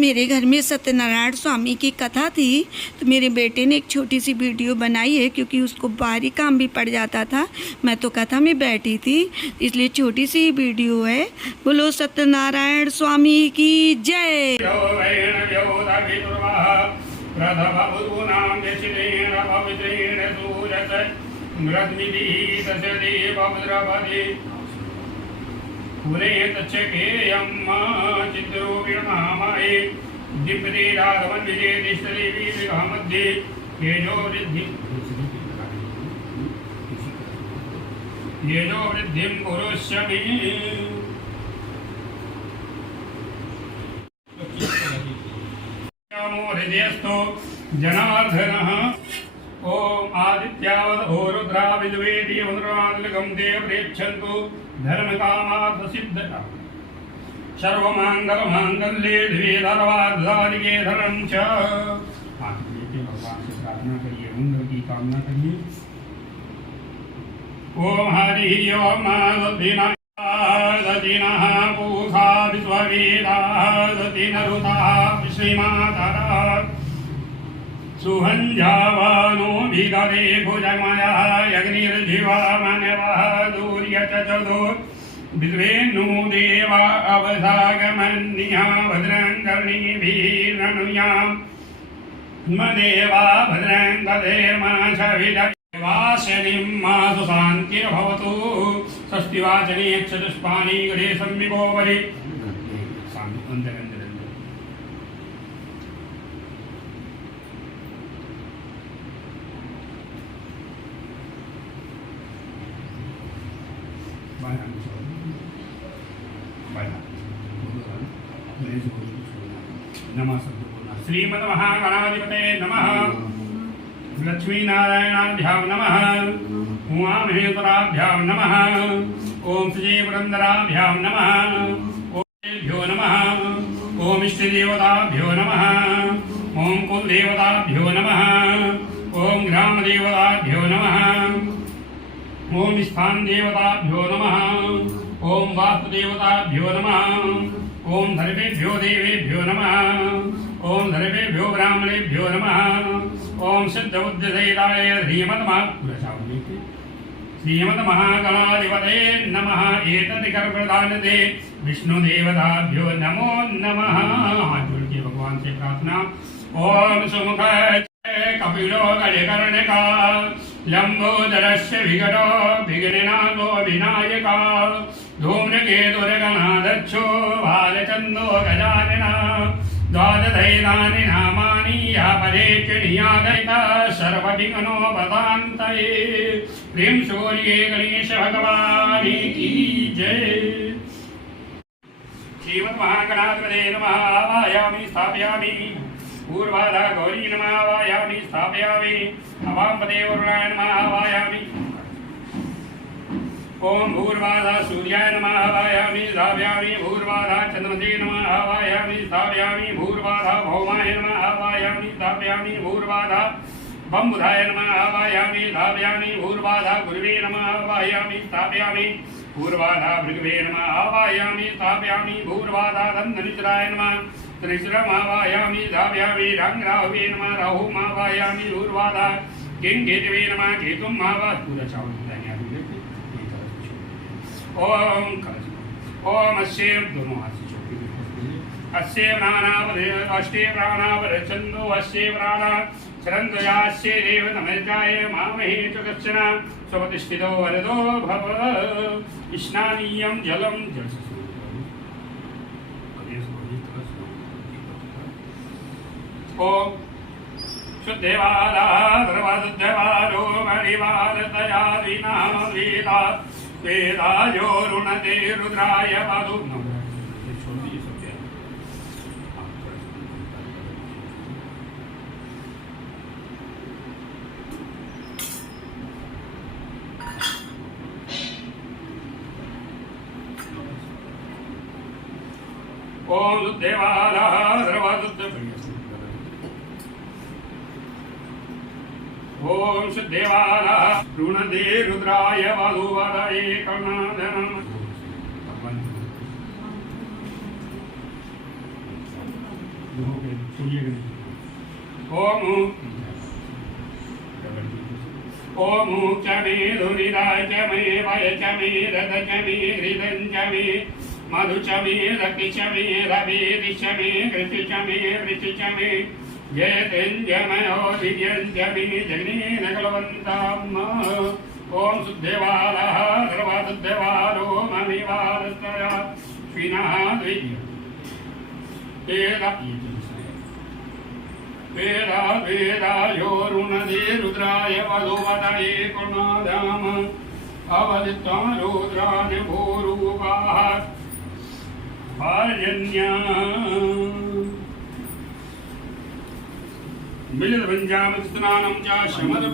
मेरे घर में सत्यनारायण स्वामी की कथा थी, तो मेरे बेटे ने एक छोटी सी वीडियो बनाई है, क्योंकि उसको बाहरी काम भी पड़ जाता था। मैं तो कथा में बैठी थी, इसलिए छोटी सी वीडियो है। बोलो सत्यनारायण स्वामी की जय। पुरे तच्चकेयम्मा चिद्रूपिणमामाये दिप्ति राघवन विजय दिष्टदेवी विघामध्ये येजो वृद्धिं पुरुष्य मे हृदयस्थो जनार्दनः ओम आदित्यावत रुद्रा विद्वेदी मुद्रालगम देव प्रेक्षन्तु धर्म कामार्थ सिद्ध सर्वमंगल मांगल्ये दिव्य सर्वार्धारिके धर्म च। भगवान से प्रार्थना करिए, मंगल की कामना करिए। ओम हरि ओम दधिनः पूषा विश्ववेदाः दधिनरुतः श्रीमातरः सुहंजावानो भिगरे भुजमया यग्निर्जिवा मनवः दूर्य चतुर्धो विद्वेन्नु देवा अवसागमन्या भद्रं कर्णीभिर्ननुयां मदेवा भद्रं दधेर्माशविदवाशनिं मासु शान्तिर्भवतु षष्टिवाचने चतुष्पाणि गणे सम्मिगोपरि श्रीमद महागणाधिपते नमः। लक्ष्मी नारायणाभ्यां नमः। उमा महेश्वराभ्यां नमः। ओम श्री पुरंदराभ्यां नमः। ओम भ्यो नमः। ओम इष्टदेवताभ्यो नमः। ओम कुलदेवताभ्यो नमः। ओम ग्रामदेवताभ्यो नमः। ओम स्थान देवताभ्यो नमः। ओम वास्तुदेवताभ्यो नमः। ओम धर्मेभ्यो देवेभ्यो नमः। ओम धर्मेभ्यो ब्राह्मणेभ्यो नमः। ओम सिद्धबुद्धिसहिताय श्रीमद्महागणाधिपतये नमः। एतद् विष्णुदेवताभ्यो नमो नमः। हाथ जोड़ के भगवान से प्रार्थना। ओम सुमुख कपिलो गजकर्णिका लंबोदरस्य विकटो विघ्ननाथो विनायका धूम्रकेतुर्गणाध्यक्षो बालचन्दो गजाननः द्वादशैतानि नामानि या परेक्षणीयादयिता सर्वविघ्नोपशान्तये। ह्रीं सूर्ये गणेश भगवान् की जय। श्रीमद्महागणाधिपतये नमः। आवाहयामि स्थापयामि पूर्वाधा गौरी नमः। आवाहयामि स्थापयामि अवामपदे वरुणाय नमः। आवाहयामि ओम भूर्वाधा सूर्याय नमः। आवाहयामि स्थापयामि भूर्वाधा चंद्रमसे नमः। आवाहयामि स्थापयामि भूर्वाधा भौमाय नमः। आवाहयामि स्थापयामि भूर्वाधा बम्बुधाय नमः। आवाहयामि स्थापयामि भूर्वाधा गुरुवे नमः। आवाहयामि स्थापयामि भूर्वाधा भृगवे नमः। आवाहयामि स्थापयामि भूर्वाधा दन्तनिचराय नमः। त्रिशिरम् आवाहयामि स्थापयामि रंगराहवे नमः। राहुम् आवाहयामि भूर्वाधा केतवे नमः। केतुम् आवाहयामि पूरा चावल ओम ओम अस्ये दोनों हाथ से छोड़ अस्ये प्राणावर अष्टे प्राणावर चंदो अस्ये प्राणा चरंदयास्ये देव नमस्काय मामहे च कश्चन स्वप्रतिष्ठितो वरदो भव। स्नानीयं जलं ओम शुद्धेवाला सर्वशुद्धवालो मणिवालतया विनाम वेदा वेदायो रुणते रुद्राय पादु। ओम देवाला सर्वशुद्ध ओम शुद्धेवाला ऋणदे रुद्राय वधुवराय कर्णाधनम्। ओम च मे धुनिराय च मे वय च मे रथ च मे हृदय च मे मधु च मे रक्ति च मे रवि च मे कृति च मे वृति च मे जयतेन्द्रमयो दिव्यं च मे जगनेन कलवन्ताम् ओम सुद्धेवालः सर्वसुद्धेवालो ममिवारस्तया श्रीनः द्वितीय वेदा वेदायोरुणदे रुद्राय वधोवदये कुर्मादाम अवदित्वा रुद्रान् भूरूपाः पार्जन्या मिलितभञ्जामस्नानं च शमद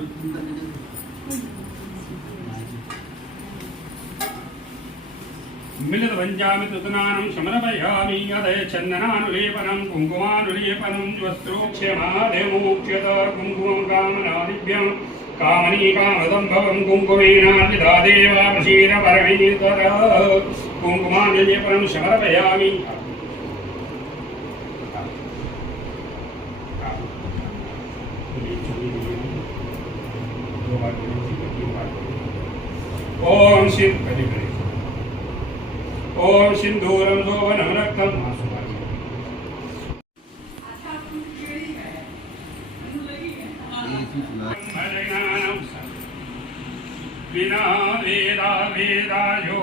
मिलितभञ्जामस्नानं शमनपयामि यदय चन्दनानुलेपनं कुङ्कुमानुलेपनं वस्त्रोक्षमादेमोक्षत कुङ्कुमं कामनादिभ्यं कामनी कामदं भवं कुङ्कुमेनान्वितादेवाभिषेण परमेश्वर कुङ्कुमानुलेपनं शमनपयामि ओम शिव ओम सिंदूरम शोभनं रक्तम विना वेदा वेदायो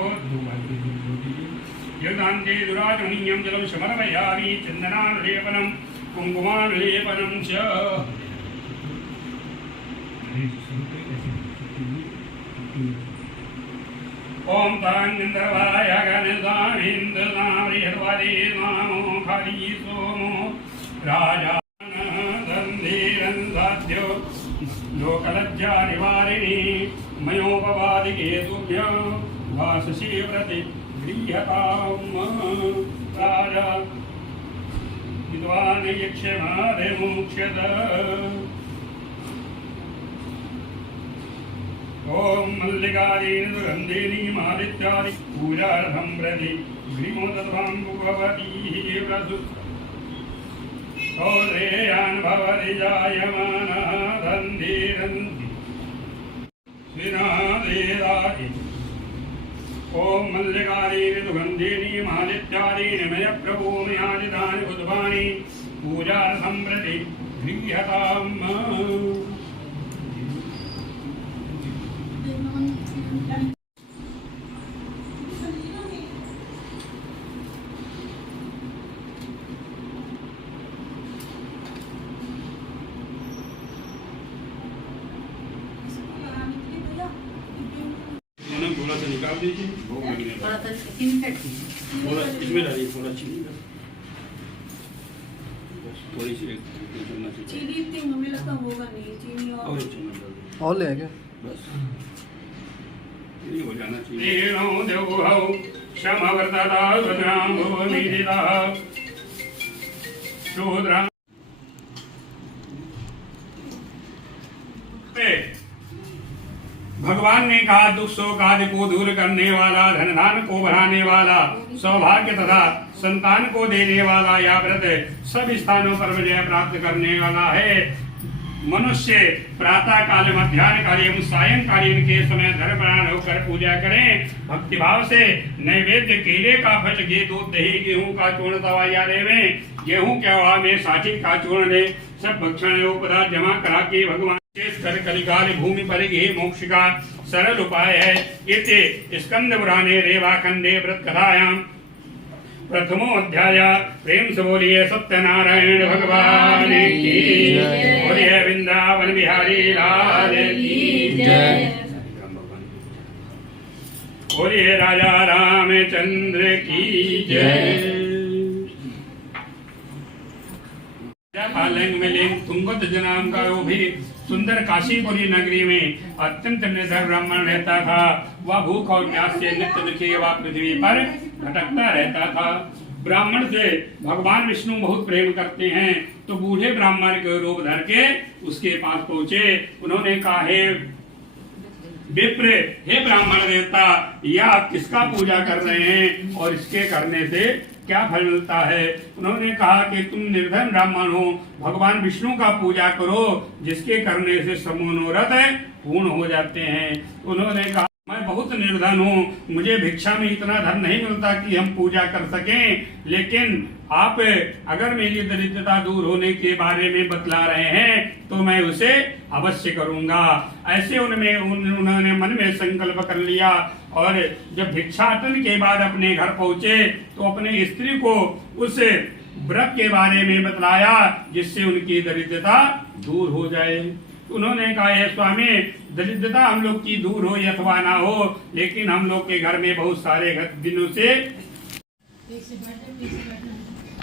यदान्ते दुराजनीयं जलं समर्पयामि चन्दनानुलेपनं कुङ्कुमानुलेपनं च ओम तांगंधर्वाय गणेशामिन्द्रनामृहर्वदे नामो हरि सोमो राजानन्दीरं साध्यो लोकलज्जा निवारिणी मयोपवादिकेतुभ्यो वाससी व्रति गृह्यताम् राजा विद्वान् यक्षमादे मोक्षद ओम मल्लिकादीन दुर्गंधेनी मादित्यादि पूजार्थं प्रति ग्रीमोदध्वं भगवती प्रसुत सौरेयान् भवति जायमानः धन्धीरन्ति विनादेदादि ओम मल्लिकादीन दुर्गंधेनी मादित्यादीनि मय प्रभो मयादितानि बुद्धानि पूजार्थं प्रति गृह्यताम् थोड़ा सा निकाल दीजिए भोग लगने थोड़ा सा चीनी फेंट थोड़ा इसमें डालिए थोड़ा चीनी का बस थोड़ी सी एक चम्मच चीनी इतनी हमें लगता होगा नहीं चीनी और और एक चम्मच डाल दीजिए और ले क्या बस ये हो जाना चाहिए देवो देवो क्षमवर्तता रुद्रां भूमिदिता शूद्रा भगवान ने कहा दुख शोक आदि को दूर करने वाला, धन धान को बढ़ाने वाला, सौभाग्य तथा संतान को देने वाला यह व्रत सब स्थानों पर विजय प्राप्त करने वाला है। मनुष्य प्रातः काल मध्याह्न कालीन सायंकालीन के समय धर्मपरायण होकर पूजा करें। भक्तिभाव से नैवेद्य केले का फल घी दूध दही गेहूं का चूर्ण तवाया देवे, गेहूं के हवा में साठी का चूर्ण दे, सब भक्षण पदार्थ जमा करा के भगवान कर कलिकाल भूमि पर ये मोक्ष का सरल उपाय है। इति स्कंद पुराणे रेवाखंडे व्रत कथायां प्रथमो अध्याय। प्रेम से बोलिए सत्यनारायण भगवान की बोलिए, वृंदावन बिहारी लाल की जय, बोलिए राजा रामचंद्र की जय। लिंग में लिंग तुंगत नाम का वो भी सुंदर काशीपुरी नगरी में अत्यंत निर्धन ब्राह्मण रहता था। वह भूख और प्यास से नित्य दुखी वह पृथ्वी पर भटकता रहता था। ब्राह्मण से भगवान विष्णु बहुत प्रेम करते हैं, तो बूढ़े ब्राह्मण के रूप धर के उसके पास पहुंचे। उन्होंने कहा, हे विप्र, हे ब्राह्मण देवता, यह आप किसका पूजा कर रहे हैं और इसके करने से क्या फल मिलता है। उन्होंने कहा कि तुम निर्धन ब्राह्मण हो, भगवान विष्णु का पूजा करो, जिसके करने से सब मनोरथ पूर्ण हो जाते हैं। उन्होंने कहा मैं बहुत निर्धन हूँ, मुझे भिक्षा में इतना धन नहीं मिलता कि हम पूजा कर सकें, लेकिन आप अगर मेरी दरिद्रता दूर होने के बारे में बतला रहे हैं तो मैं उसे अवश्य करूंगा। ऐसे उन्होंने मन में संकल्प कर लिया और जब भिक्षाटन के बाद अपने घर पहुंचे तो अपने स्त्री को उस व्रत के बारे में बतलाया जिससे उनकी दरिद्रता दूर हो जाए। उन्होंने कहा हे स्वामी, दरिद्रता हम लोग की दूर हो अथवा ना हो, लेकिन हम लोग के घर में बहुत सारे दिनों से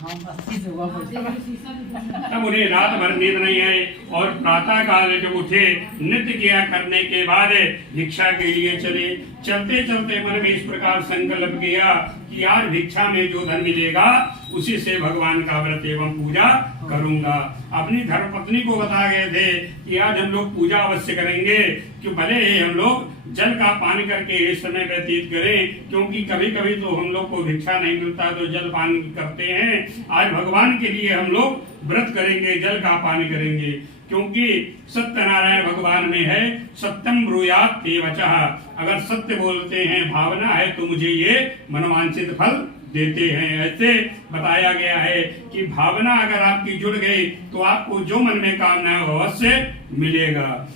तब उन्हें रात भर नींद नहीं है और प्रातः काल जब उठे नित्य क्रिया करने के बाद भिक्षा के लिए चले। चलते चलते मन में इस प्रकार संकल्प किया कि आज भिक्षा में जो धन मिलेगा उसी से भगवान का व्रत एवं पूजा करूंगा। अपनी धर्मपत्नी को बता गए थे कि आज हम लोग पूजा अवश्य करेंगे, कि भले ही हम लोग जल का पान करके इस समय व्यतीत करें, क्योंकि कभी कभी तो हम लोग को भिक्षा नहीं मिलता तो जल पान करते हैं। आज भगवान के लिए हम लोग व्रत करेंगे, जल का पान करेंगे, क्योंकि सत्यनारायण भगवान में है सत्यम ब्रूयात ते वचः। अगर सत्य बोलते हैं, भावना है, तो मुझे ये मनोवांछित फल देते हैं। ऐसे बताया गया है कि भावना अगर आपकी जुड़ गई तो आपको जो मन में कामना है अवश्य मिलेगा।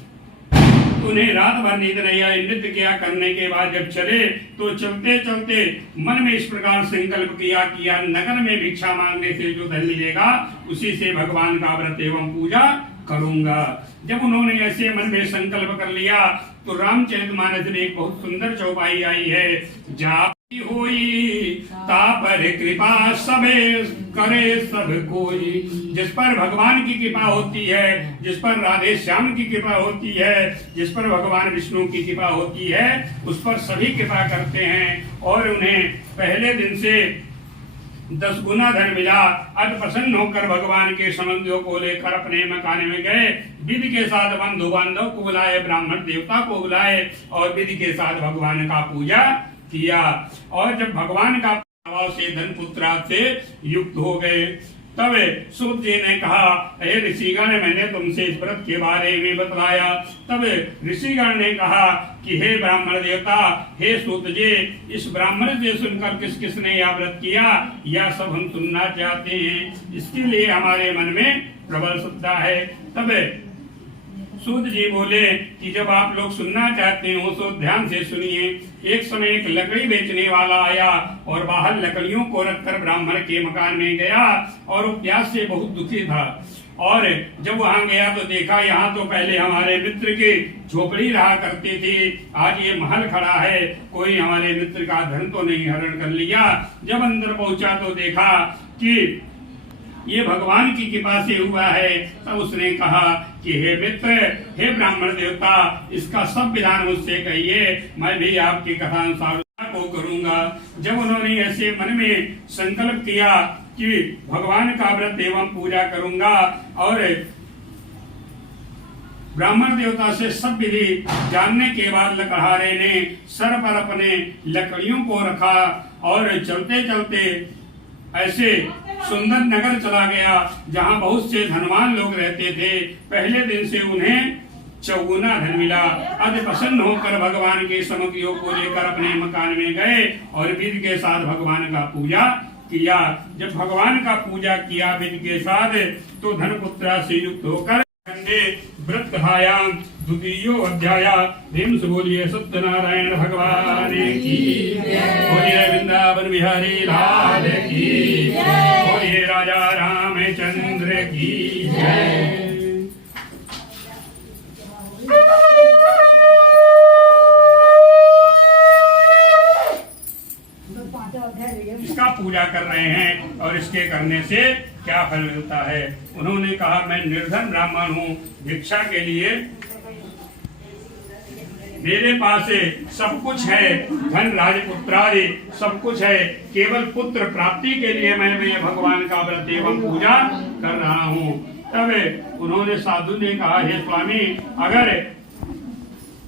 उन्हें रात भर नींद नहीं आई। नृत्य किया करने के बाद जब चले तो चलते चलते मन में इस प्रकार संकल्प किया कि यार नगर में भिक्षा मांगने से जो धन मिलेगा उसी से भगवान का व्रत एवं पूजा करूंगा। जब उन्होंने ऐसे मन में संकल्प कर लिया तो रामचरितमानस में एक बहुत सुंदर चौपाई आई है, जा होई तापर कृपा सबे करे सब कोई। जिस पर भगवान की कृपा होती है, जिस पर राधे श्याम की कृपा होती है, जिस पर भगवान विष्णु की कृपा होती है, उस पर सभी कृपा करते हैं और उन्हें पहले दिन से 10 गुना धन मिला। अति प्रसन्न होकर भगवान के संबंधियों को लेकर अपने मकान में गए। विधि के साथ बंधु बांधव को बुलाए, ब्राह्मण देवता को बुलाए और विधि के साथ भगवान का पूजा किया। और जब भगवान का प्रभाव से धन पुत्र से युक्त हो गए तब सूत जी ने कहा, हे ऋषिगण, मैंने तुमसे इस व्रत के बारे में बतलाया। तब ऋषिगण ने कहा कि हे ब्राह्मण देवता, हे सूत जी, इस ब्राह्मण से सुनकर किस किसने यह व्रत किया, यह सब हम सुनना चाहते हैं। इसके लिए हमारे मन में प्रबल श्रद्धा है। तब सूत जी बोले कि जब आप लोग सुनना चाहते हो तो ध्यान से सुनिए। एक समय एक लकड़ी बेचने वाला आया और बाहर लकड़ियों को रखकर ब्राह्मण के मकान में गया और वो प्यास से बहुत दुखी था। और जब वहां गया तो देखा यहाँ तो पहले हमारे मित्र की झोपड़ी रहा करती थी, आज ये महल खड़ा है, कोई हमारे मित्र का धन तो नहीं हरण कर लिया। जब अंदर पहुंचा तो देखा कि ये भगवान की कृपा से हुआ है। तब उसने कहा कि हे मित्र, हे ब्राह्मण देवता, इसका सब विधान मुझसे कहिए, मैं भी आपकी कथा अनुसार को करूंगा। जब उन्होंने ऐसे मन में संकल्प किया कि भगवान का व्रत एवं पूजा करूंगा और ब्राह्मण देवता से सब विधि जानने के बाद लकड़हारे ने सर पर अपने लकड़ियों को रखा और चलते चलते ऐसे सुंदर नगर चला गया जहां बहुत से धनवान लोग रहते थे। पहले दिन से उन्हें 4 गुना धन मिला। अति प्रसन्न होकर भगवान के सामग्रियों को लेकर अपने मकान में गए और विधि के साथ भगवान का पूजा किया। जब भगवान का पूजा किया विधि के साथ तो धनपुत्र से युक्त होकर व्रत कथायाम द्वितीयो अध्याय। भीम से बोलिए सत्यनारायण भगवान की, बोलिए वृंदावन बिहारी लाल की, बोलिए राजा रामचंद्र की जय। इसका पूजा कर रहे हैं और इसके करने से क्या फल मिलता है। उन्होंने कहा, मैं निर्धन ब्राह्मण हूँ, भिक्षा के लिए मेरे पास सब कुछ है, धन राजपुत्रादि सब कुछ है, केवल पुत्र प्राप्ति के लिए मैं भगवान का व्रत एवं पूजा कर रहा हूँ। तब उन्होंने साधु ने कहा, हे स्वामी, अगर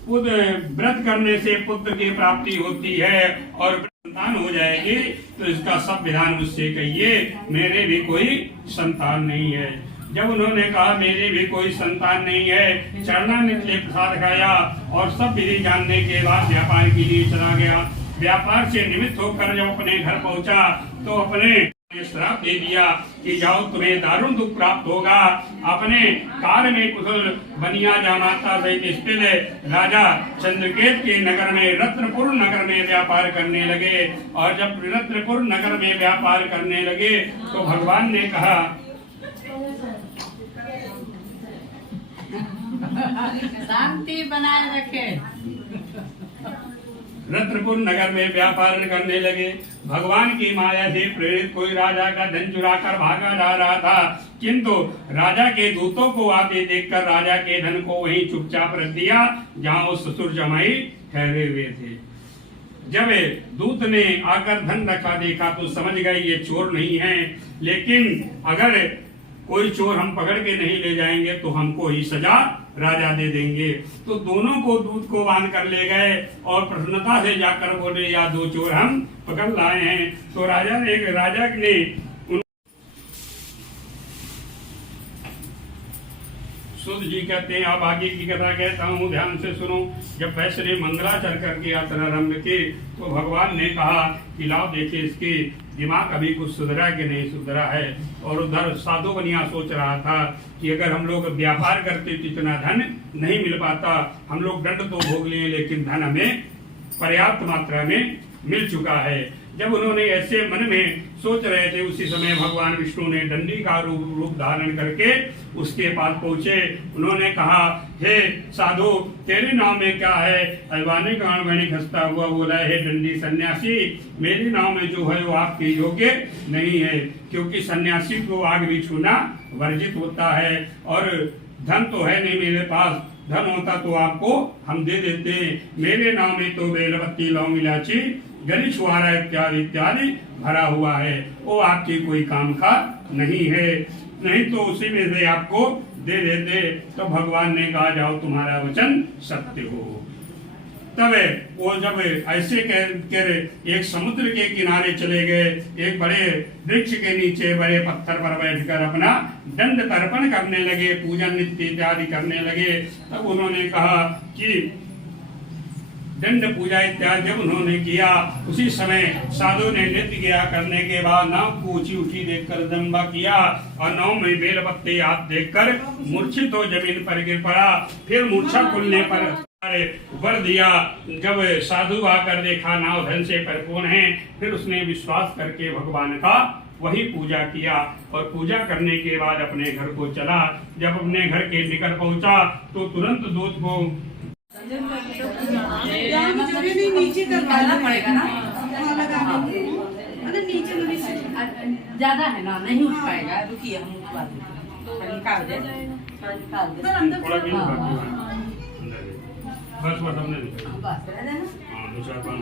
व्रत करने से पुत्र की प्राप्ति होती है और संतान हो जाएगी तो इसका सब विधान मुझसे कहिए, मेरे भी कोई संतान नहीं है। जब उन्होंने कहा मेरी भी कोई संतान नहीं है, चरणामृत ले प्रसाद खाया और सब विधि जानने के बाद व्यापार के लिए चला गया। व्यापार से निमित्त होकर जब अपने घर पहुंचा तो अपने श्राप दे दिया कि जाओ तुम्हें दारुण दुख प्राप्त होगा। अपने कार्य में कुशल बनिया जामाता सहित स्थित राजा चंद्रकेत के नगर में रत्नपुर नगर में व्यापार करने लगे। और जब रत्नपुर नगर में व्यापार करने लगे तो भगवान ने कहा शांति बनाए रखे। रत्नपुर नगर में व्यापार करने लगे। भगवान की माया से प्रेरित कोई राजा का धन चुराकर भागा जा रहा था, किंतु राजा के दूतों को आते देखकर राजा के धन को वहीं चुपचाप रख दिया जहां वो ससुर जमाई ठहरे हुए थे। जब दूत ने आकर धन रखा देखा तो समझ गए ये चोर नहीं है, लेकिन अगर कोई चोर हम पकड़ के नहीं ले जाएंगे तो हमको ही सजा राजा दे देंगे। तो दोनों को दूत को बांध कर ले गए और प्रसन्नता से जाकर बोले या दो चोर हम पकड़ लाए हैं। तो राजा ने सुध जी कहते हैं, अब आगे की कथा कहता हूँ, ध्यान से सुनो। जब फैसले मंगलाचर करके यात्रा आरंभ की तो भगवान ने कहा कि लाओ देखिए इसके दिमाग अभी कुछ सुधरा कि नहीं सुधरा है। और उधर साधु बनिया सोच रहा था कि अगर हम लोग व्यापार करते तो इतना धन नहीं मिल पाता, हम लोग दंड तो भोग लिए लेकिन धन हमें पर्याप्त मात्रा में मिल चुका है। जब उन्होंने ऐसे मन में सोच रहे थे उसी समय भगवान विष्णु ने दंडी का रूप धारण करके उसके पास पहुंचे। उन्होंने कहा, हे साधु तेरे नाम में क्या है? अलवाने कान मैंने खसता हुआ बोला, हे दंडी सन्यासी मेरे नाम में जो है वो आपके योग्य नहीं है, क्योंकि सन्यासी को आग भी छूना वर्जित होता है और धन तो है नहीं मेरे पास, धन होता तो आपको हम दे देते। मेरे नाम में तो बेलपत्ती लौंग इलायची गली छुआरा इत्यादि इत्यादि भरा हुआ है, वो आपकी कोई काम का नहीं है, नहीं तो उसी में से आपको दे देते। तो भगवान ने कहा जाओ तुम्हारा वचन सत्य हो। तब वो जब ऐसे कह एक समुद्र के किनारे चले गए, एक बड़े वृक्ष के नीचे बड़े पत्थर पर बैठकर अपना दंड तर्पण करने लगे, पूजन नित्य इत्यादि करने लगे। तब उन्होंने कहा कि दंड पूजा इत्यादि जब उन्होंने किया उसी समय साधु ने नृत्य किया करने के बाद नाव को ऊंची ऊंची देखकर दंबा किया और नाव में बेल पत्ते हाथ देखकर मूर्छित हो जमीन पर गिर पड़ा। फिर मूर्छा खुलने पर वर दिया। जब साधु आकर देखा नाव धन से परिपूर्ण है, फिर उसने विश्वास करके भगवान का वही पूजा किया और पूजा करने के बाद अपने घर को चला। जब अपने घर के निकट पहुंचा तो तुरंत दूत को नीचे करवाना पड़ेगा ना, मतलब नीचे ज्यादा है ना, नहीं उठ पाएगा। रुकिए हम उठवा देंगे, निकाल दे बस हमने दूसरा काम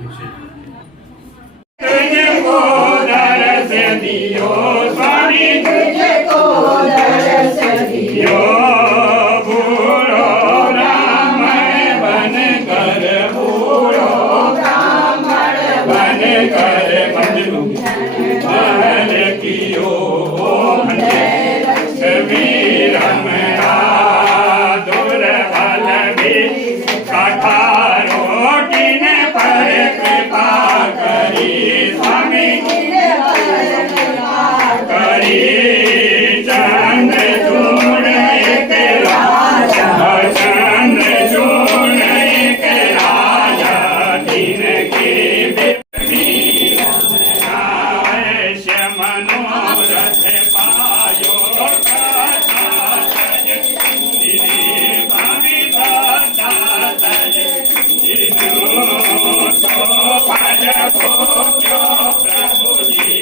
से दियो स्वामी तुझको दर्श दियो, बूढ़ो ब्राह्मण बन कर बूढ़ो ब्राह्मण बन कर बंधु महल कियो वीर हमरा दुर्बल भी कठारो किन पर कृपा करी स्वामी करी चंद्र चूर्ण एक राजा, चंद्र चूर्ण एक राजा दिन के अवश्य मनोरथ पायो प्रभु जी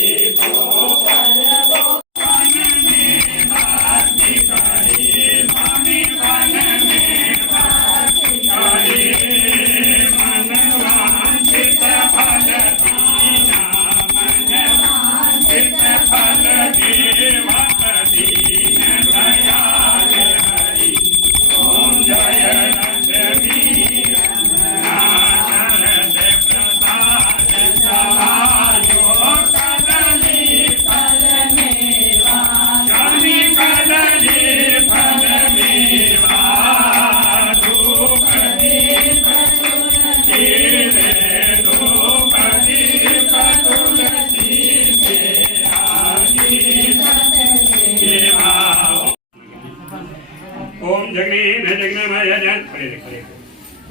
जग्नेन जग्नमय जन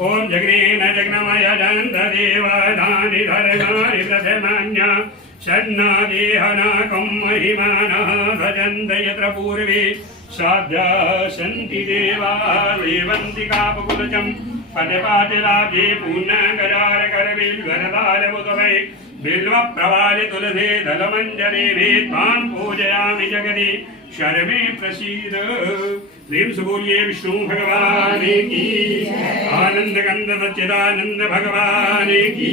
ओम जग्नेन जग्नमय जन्त देवादानि धर्माणि प्रथमान्य षण्णादेहनाकं महिमानः भजन्त यत्र पूर्वे साध्या सन्ति देवा रेवन्ति कापकुलजम् पटपाटिलाभे पूर्णागरार करविल गरदार मुदवै बिल्व प्रवाले तुलसे दलमंजरी वेदान पूजयामि जगति शर्मे प्रसीद देव सुबोलिए विष्णु भगवान की आनंद गंध सच्चिदानंद भगवान की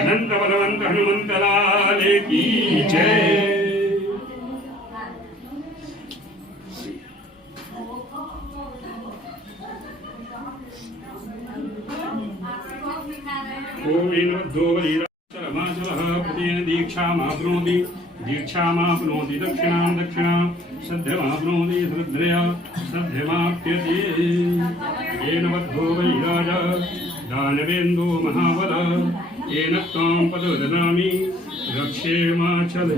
अनंत बलवंत हनुमंत लाल की जय। दीक्षामाप्नोति दक्षिणां दक्षिणां श्रद्धमाप्नोति श्रद्धया श्रद्धमाप्यते येन बद्धो वै राजा दानवेन्दो महाबल येन त्वां पदददामि रक्षेमाचल।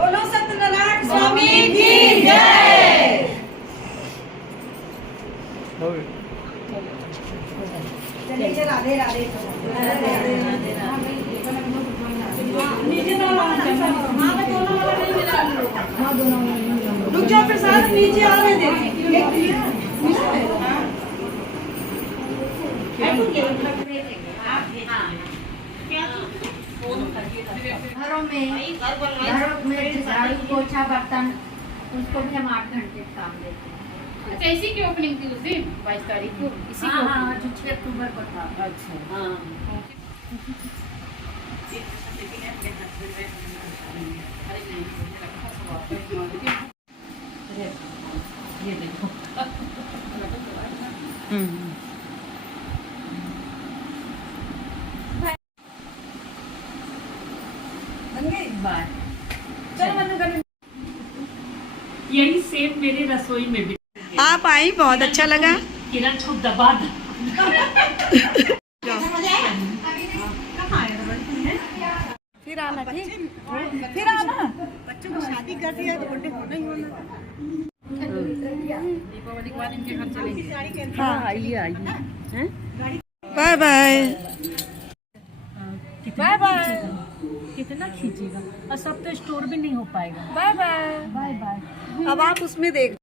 बोलो सत्यनारायण स्वामी की जय। चलिए राधे राधे। रुक जाओ प्रसाद नीचे आ रहे थे। घरों में झाड़ू पोछा बर्तन उसको भी हम 8 घंटे काम देते हैं। अच्छा, इसी की ओपनिंग थी उस दिन 22 तारीख को, इसी की हाँ, opening। जो 6 अक्टूबर को था। अच्छा हाँ। ये देखो बाय। यही सेम मेरी रसोई में भी। आप आई, बहुत अच्छा लगा। किरण को दबा दो। फिर आना, ठीक? फिर आना। बच्चों को शादी कर दिया तो बर्थडे होना ही होना। दीपावली के बाद इनके घर चलेंगे। हाँ, आइए आइए। Bye bye. Bye bye. कितना खींचेगा और सब तो स्टोर भी नहीं हो पाएगा। Bye bye. Bye bye. अब आप उसमें देख